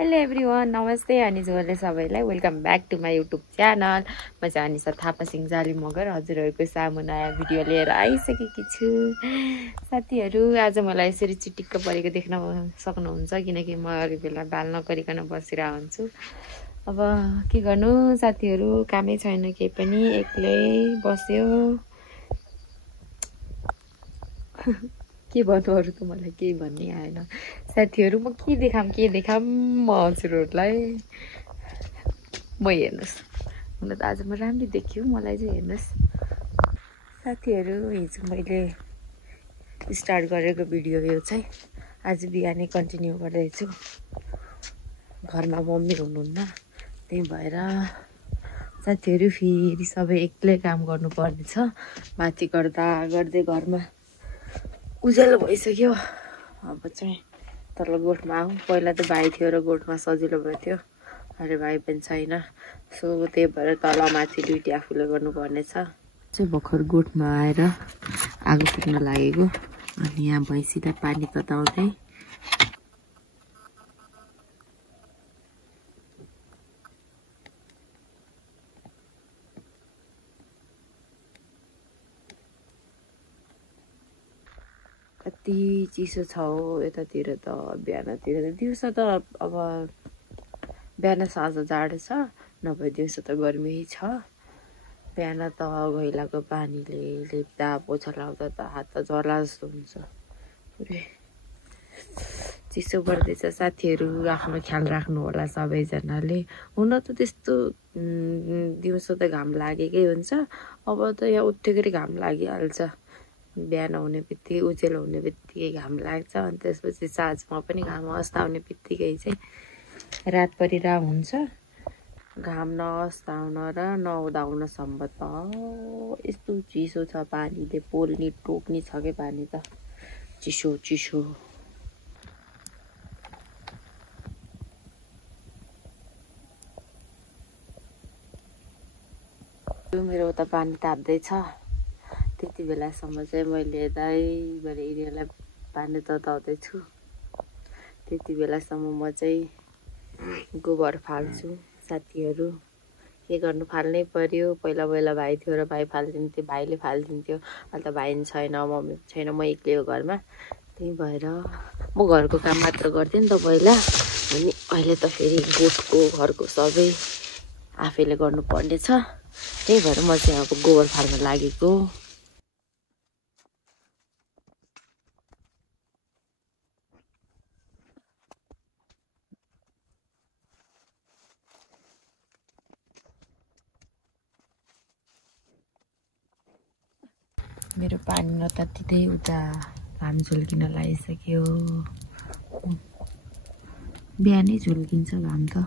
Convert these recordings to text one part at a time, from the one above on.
Hello everyone, नमस्ते। अनि जोले सबैलाई welcome back to my YouTube channel. म चाहिँ अनिसा थापा सिंह जाली मगर हजुरहरूको सामु नयाँ भिडियो लिएर आइसकेकी छु। साथीहरू, आज मलाई यसरी चिटिक्क परेको देख्न सक्नुहुन्छ किनकि म अरू बेला बाल नगरिकन बसिरहेको हुन्छु। अब के गर्नु साथीहरू, कामै छैन केही पनि, एक्लै बस्यो। के भन्नु, अरू त मलाई केही भन्ने आएन। साथीहरू, म के देखाम म हजुरहरूलाई। म हेर्नुहोस्, हुन त आज म राम्रै देखियो, मलाई चाहिँ हेर्नुहोस्। साथीहरू, हिजो मैले स्टार्ट गरेको भिडियो यो चाहिँ आज बिहानै कन्टिन्यू गर्दैछु। घरमा मम्मी हुनुहुन्न, त्यही भएर साथीहरू फेरि सबै एक्लै काम गर्नुपर्ने छ। माथि गर्दा गर्दै घरमा उज्यालो भइसक्यो। अब चाहिँ तल गोठमा आऊ। पहिला त भाइ थियो र गोठमा सजिलो भयो, अहिले भाइ पनि छैन, सो त्यही भएर तल माथि दुइटै आफूले गर्नुपर्ने छ। चाहिँ भर्खर गोठमा आएर आगो फुक्न लागेको। अनि यहाँ भैँसीलाई पानी तताउँदै कति चिसो छ हो यतातिर त। बिहानतिर त, दिउँसो त अब बिहान साँझ जाडो छ, नभए दिउँसो त गर्मी छ। बिहान त घैलाको पानीले लेप्दा पोछा लाउँदा त हात त जला जस्तो हुन्छ। पुरै चिसो पर्दैछ साथीहरू, आफ्नो ख्याल राख्नु होला सबैजनाले। हुन त त्यस्तो दिउँसो त घाम लागेकै हुन्छ, अब त यहाँ उठ्ठेखेरि घाम लागिहाल्छ। बिहान हुने बित्तिकै, उज्यालो हुने बित्तिकै घाम लाग्छ। अनि त्यसपछि साँझमा पनि घाम अस्ताउने बित्तिकै चाहिँ रात परिरहेको हुन्छ। घाम नअस्ताउन र नउदाउनसम्म त यस्तो चिसो छ, पानीले पोल्नी टोक्नी छ कि पानी त चिसो चिसो। मेरो उता पानी ताप्दैछ। त्यति बेलासम्म चाहिँ मैले यतैबाट एरियालाई पानी तताउँदैछु। त्यति बेलासम्म म चाहिँ गोबर फाल्छु। साथीहरू, के गर्नु, फाल्नै पर्यो। पहिला भाइ थियो र भाइ फालिदिन्थ्यो, भाइले फालिदिन्थ्यो। अहिले त भाइ छैन, मम्मी छैन, म एक्लै हो घरमा। त्यही भएर म घरको काम मात्र गर्थेँ नि त पहिला। अनि अहिले त फेरि गोठको घरको सबै आफैले गर्नुपर्ने छ। त्यही भएर म चाहिँ अब गोबर फाल्न लागेको। मेरो पानी नतातिँदै उता घाम झुल्किन लागिसक्यो। बिहानै झुल्किन्छ घाम त,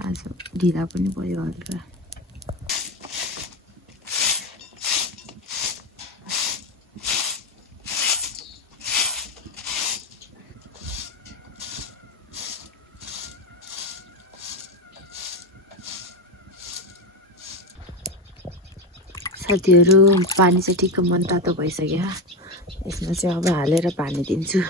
आज ढिला पनि भयो हल्का। साथीहरू, पानी चाहिँ ठिक्क मन तातो भइसक्यो। यसमा चाहिँ अब हालेर पानी दिन्छु।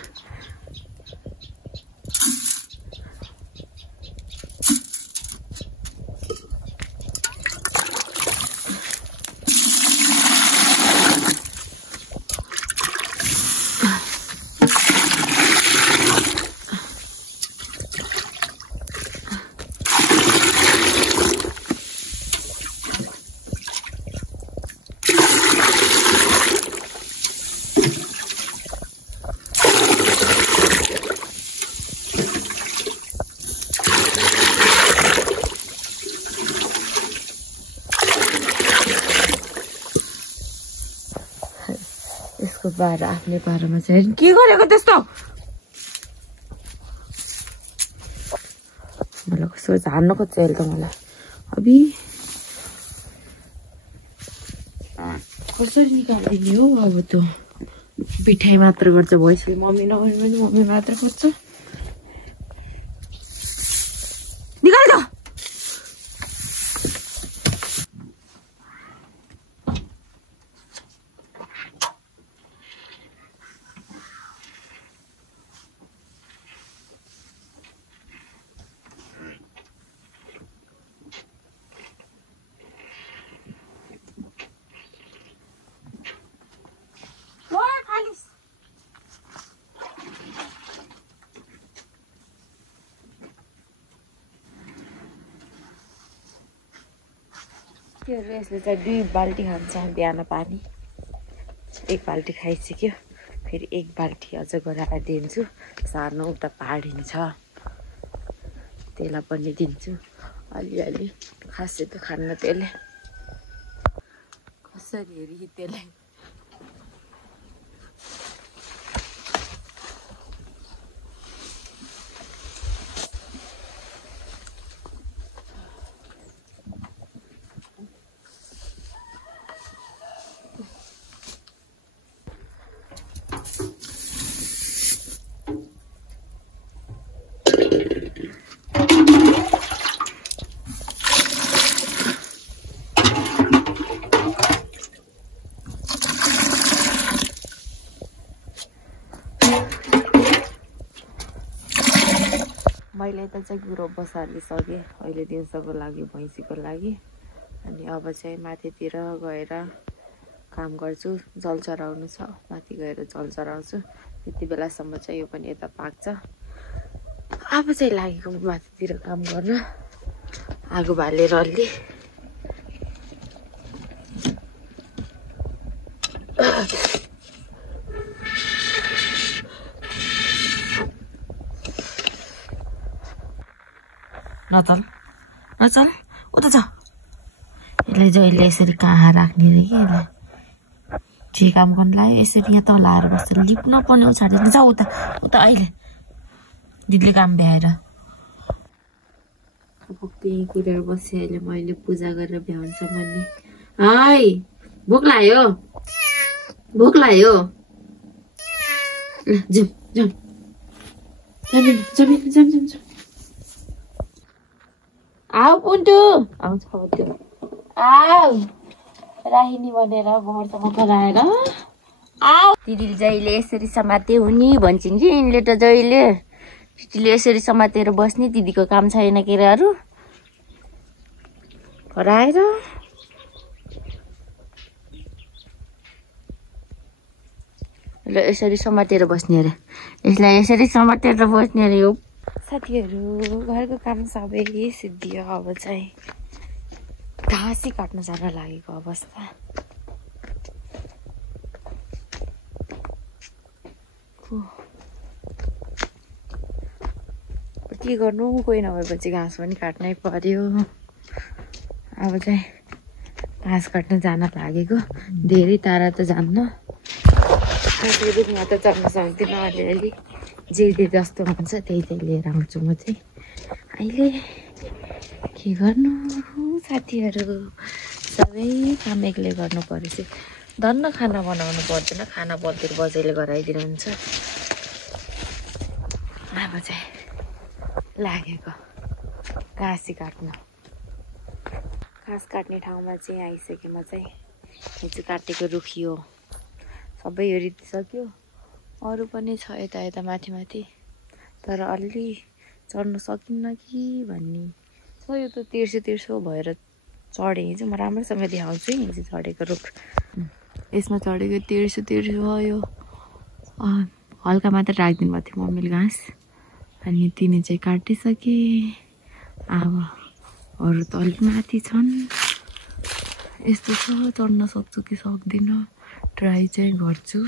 यसको बाह्र आफ्नै बाह्रमा चाहिँ के गरेको त्यस्तो? मलाई कस्तो झार्न खोज्छ अहिले त मलाई। अबि कसरी निकालिदिने हो अब त? पिठाइ मात्र गर्छ भैँसीले, मम्मी नगरे पनि मम्मी मात्र खोज्छ। निकाल त। साथीहरू यसले चाहिँ 2 बाल्टी खान्छ बिहान पानी। 1 बाल्टी खाइसक्यो, फेरि 1 बाल्टी अझ गराएर दिन्छु। सानो उता पाडिन्छ, त्यसलाई पनि दिन्छु अलिअलि। खासै त खान्न त्यसले, कसरी हेरी त्यसले। मैले त चाहिँ गुरु बसालिसकेँ अहिले दिउँसोको लागि, भैँसीको लागि। अनि अब चाहिँ माथितिर गएर काम गर्छु। जल चढाउनु छ, माथि गएर जल चढाउँछु। त्यति बेलासम्म चाहिँ यो पनि यता पाक्छ। अब चाहिँ लागेको माथितिर काम गर्न, आगो बालेर अलि। नचल नचल, उता छ। यसलाई जहिले यसरी कहाँ राख्ने रे कि यसलाई जे काम गर्नु लाग्यो यसरी यहाँ तल आएर बस्छ। लिप्न पनि उछाडेर जाऊ उता उता। अहिले दिदीले काम भ्याएर त्यहीँ कुरेर बसेँ। अहिले मैले पूजा गरेर भ्याउँछ भने है। भोक लाग्यो, भोक लाग्यो। जाउँ जाउँ जमिन जाउँ जाउँ जाउँ। आऊ पुन्टु, आउँछ त्यो। आऊ राहिनी भनेर घरसम्म कराएर आऊ। दिदीले जहिले यसरी समाते हुने भन्छन् कि यिनले त जहिले दिदीले यसरी समातेर बस्ने, दिदीको काम छैन के अरू कराएर। ल यसरी समातेर बस्ने अरे, यसलाई यसरी समातेर बस्ने अरे। हो साथीहरू, घरको काम सबै सिद्धियो। अब चाहिँ घाँसी काट्न जान लागेको अवस्था। के गर्नु, कोही नभएपछि घाँस पनि काट्नै पर्यो। अब चाहिँ घाँस काट्न जान लागेको। धेरै टाढा त जान्न, यहाँ त चढ्न सक्दिनँ। अलिअलि जे जस्तो हुन्छ त्यही लिएर आउँछु म चाहिँ। अहिले के गर्नु साथीहरू, सबै काम एक्लै गर्नु परेछ। धन्न खाना बनाउनु पर्दैन, खाना बद्धिर बजैले गराइदिनुहुन्छ। अब चाहिँ लागेको घाँसी काट्न। घाँस काट्ने ठाउँमा चाहिँ आइसकेँ म चाहिँ। हिजो काटेको रुखी हो, सबै हेरिदिइसक्यो। अरू पनि छ यता यता माथि माथि, तर अलि चढ्न सकिन्न कि भन्ने छ। यो त तिर्सो भएर चढेँ हिजो। म राम्रोसँग देखाउँछु है हिजो चढेको रुख। यसमा चढेको तिर्सो भयो। हल्का मात्र राखिदिनु भएको थियो मम्मीले घाँस, अनि तिनी चाहिँ काटिसकेँ। अब अरू त अलिक माथि छन्। यस्तो छ, चढ्न सक्छु कि सक्दिनँ, ट्राई चाहिँ गर्छु।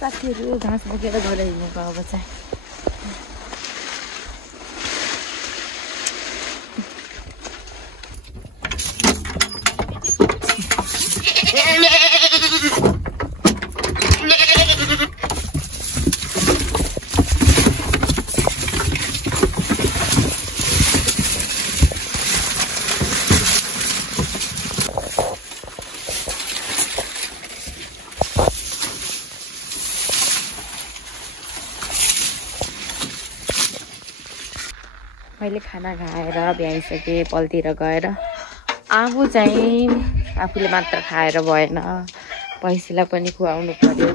साथीहरू घाँस बोकेर गएर हिँडेको अब चाहिँ मैले खाना खाएर भ्याइसकेँ पलतिर गएर आफू चाहिँ आफूले मात्र खाएर भएन पैसालाई पनि खुवाउनु पर्यो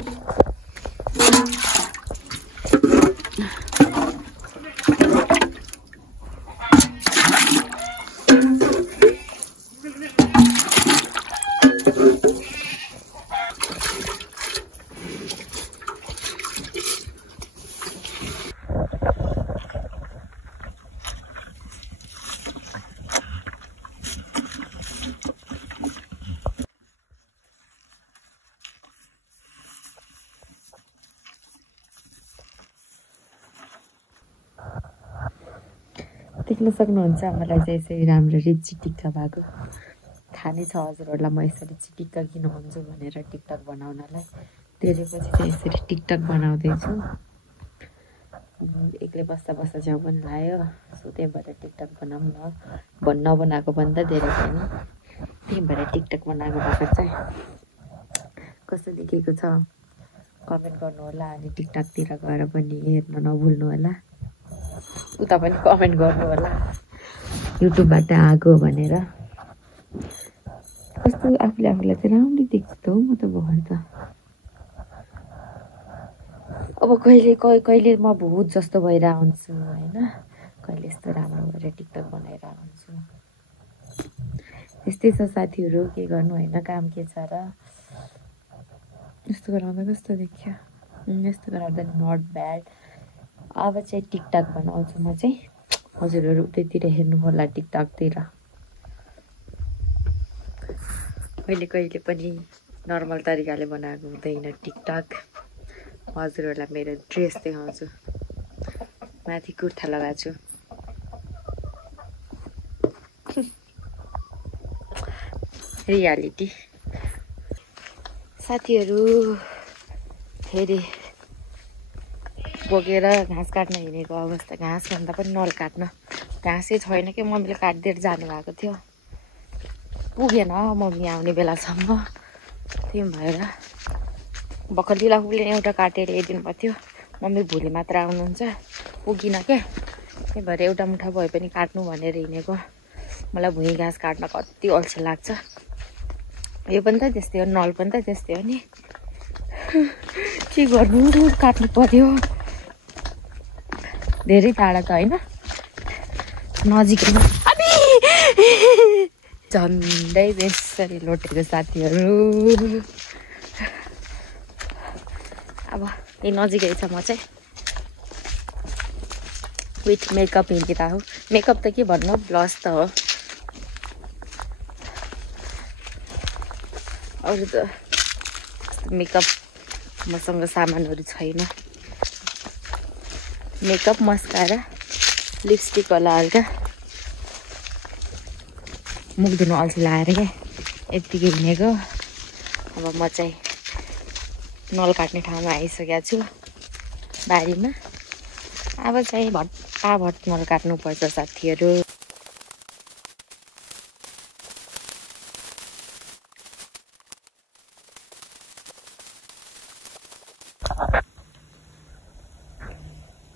देख्न सक्नुहुन्छ मलाई चाहिँ यसरी राम्ररी चिटिक्क भएको थाहा नै छ हजुरहरूलाई म यसरी चिटिक्क किन हुन्छु भनेर टिकटक बनाउनलाई त्यसपछि चाहिँ यसरी टिकटक बनाउँदैछु एक्लै बस्दा बस्दा जाउँ पनि लाग्यो सो त्यही भएर टिकटक बनाऊँ न नबनाएको भन्दा धेरै छैन त्यही भएर टिकटक बनाएको भएर चाहिँ कस्तो देखेको छ कमेन्ट गर्नु होला अनि टिकटकतिर गएर पनि हेर्न नभुल्नु होला उता पनि कमेन्ट गर्नु होला युट्युबबाट आएको भनेर कस्तो आफूले आफूलाई चाहिँ राम्ररी देख्छु त हौ म त भर त अब कहिले म भूत जस्तो भइरहेको हुन्छु होइन कहिले यस्तो राम्रो भएर टिकटक बनाइरहेको हुन्छु यस्तै छ साथीहरू के गर्नु होइन काम के छ र यस्तो गराउँदा कस्तो देखियो यस्तो गराउँदा नट ब्याड अब चाहिँ टिकटक बनाउँछु म चाहिँ हजुरहरू उतैतिर हेर्नु होला टिकटकतिर कहिले पनि नर्मल तरिकाले बनाएको हुँदैन टिकटक हजुरहरूलाई मेरो ड्रेस देखाउँछु माथि कुर्ता लगाएको छु रियालिटी साथीहरू फेरि बोकेर घाँस काट्न हिँडेको अवस्था घाँस भन्दा पनि नल काट्न घाँसै छैन कि मम्मीले काटिदिएर जानुभएको थियो पुगेन मम्मी आउने बेलासम्म त्यही भएर भर्खर लिलाफुले एउटा काटेर दिनु पर्थ्यो मम्मी भोलि मात्र आउनुहुन्छ पुगिन क्या त्यही भएर एउटा मुठा भए पनि काट्नु भनेर हिँडेको मलाई भुइँ घाँस काट्न कति अल्छी लाग्छ यो पनि त त्यस्तै हो नल पनि त त्यस्तै हो नि के गर्नु काट्नु पर्यो धेरै टाढा त होइन नजिकैमा झन्डै बेसरी लोटेको साथीहरू अब यही नजिकै छ म चाहिँ विथ मेकअप हिँडिरहेको हो मेकअप त के भन्नु ब्लस त हो अरू त मेकअप मसँग सामानहरू छैन मेकअप मस्कारा लिपस्टिक होला हल्का मुख धुनु अल्छी लगाएर क्या यत्तिकै हिँडेको अब म चाहिँ नल काट्ने ठाउँमा आइसकेको छु बारीमा अब चाहिँ भट नल काट्नुपर्छ साथीहरू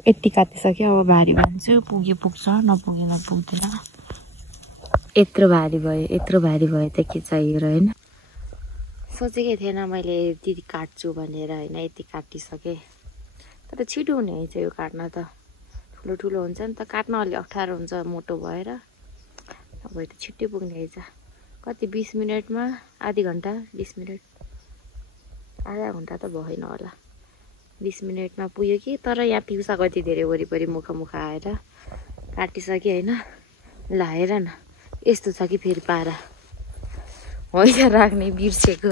यति काटिसक्यो अब भारी भन्छु पुग्छ नपुगेन पुग्दैन यत्रो भारी भयो त के चाहियो र होइन सोचेकै थिएन मैले यति काट्छु भनेर होइन यति काटिसकेँ तर छिटो हुने रहेछ यो काट्न त ठुलो हुन्छ नि त काट्न अलि अप्ठ्यारो हुन्छ मोटो भएर अब त छिट्टै पुग्ने रहेछ कति 20 मिनटमा आधी घन्टा 20 मिनट आधा घन्टा त भएन होला 20 मिनटमा पुग्यो कि तर यहाँ पिउसा कति धेरै वरिपरि मुख आएर काटिसकेँ होइन ल हेर न यस्तो छ कि फेरि पारा होइन राख्ने बिर्सेको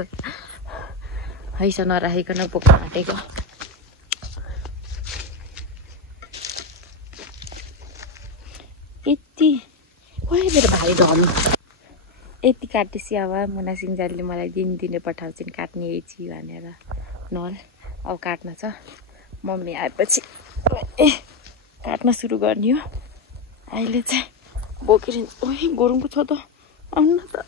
हैस नराखिकन पो काटेको मेरो भाइ ढल्नु यति काटेपछि अब मुना सिङ्जालले मलाई दिने पठाउँछिन् काट्ने छि भनेर नल अब काट्न छ मम्मी आएपछि काट्न सुरु गर्ने हो अहिले चाहिँ बोकेर ओइ गोरुङको छ त आउनु त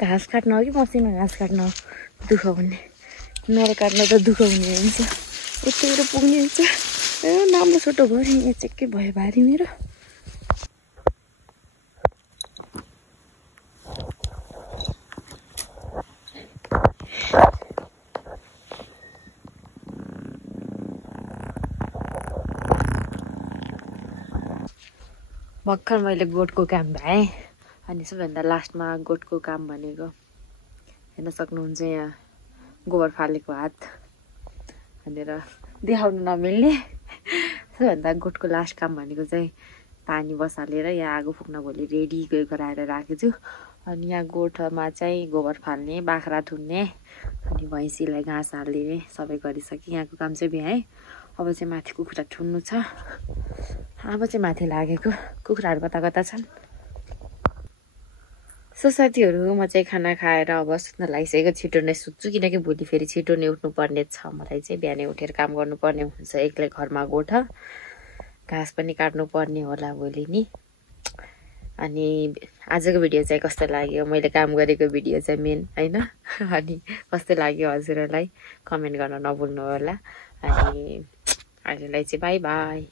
घाँस काट्न हो कि मसिनो घाँस काट्न दुःख हुने नर काट्न त दुःख हुने हुन्छ यतिखेर पुग्ने हुन्छ ए राम्रो छोटो भयो नि यहाँ चेक्कै भयो भारी मेरो भर्खर मैले गोठको काम भएँ अनि सबैभन्दा लास्टमा गोठको काम भनेको हेर्न सक्नुहुन्छ यहाँ गोबर फालेको हात भनेर देखाउनु नमिल्ने सबैभन्दा गोठको लास्ट काम भनेको चाहिँ पानी बसालेर यहाँ आगो फुक्न भोलि रेडी गराएर राखेको छु अनि यहाँ गोठमा चाहिँ गोबर फाल्ने बाख्रा थुन्ने अनि भैँसीलाई घाँस हालिदिने सबै गरिसकेँ यहाँको काम चाहिँ भ्याएँ अब चाहिँ माथि कुखुरा थुन्नु छ अब चाहिँ माथि लागेको कुखुराहरू कता कता छन् सो साथीहरू म चाहिँ खाना खाएर अब सुत्न लागिसकेको छिटो नै सुत्छु किनकि भोलि फेरि छिटो नै उठ्नुपर्ने छ मलाई चाहिँ बिहानै उठेर काम गर्नुपर्ने हुन्छ एक्लै घरमा गोठ घाँस पनि काट्नुपर्ने होला भोलि नि अनि आजको भिडियो चाहिँ कस्तो लाग्यो मैले काम गरेको भिडियो चाहिँ मेन होइन अनि कस्तो लाग्यो हजुरहरूलाई कमेन्ट गर्न नभुल्नु होला अनि अहिलेलाई चाहिँ बाई बाई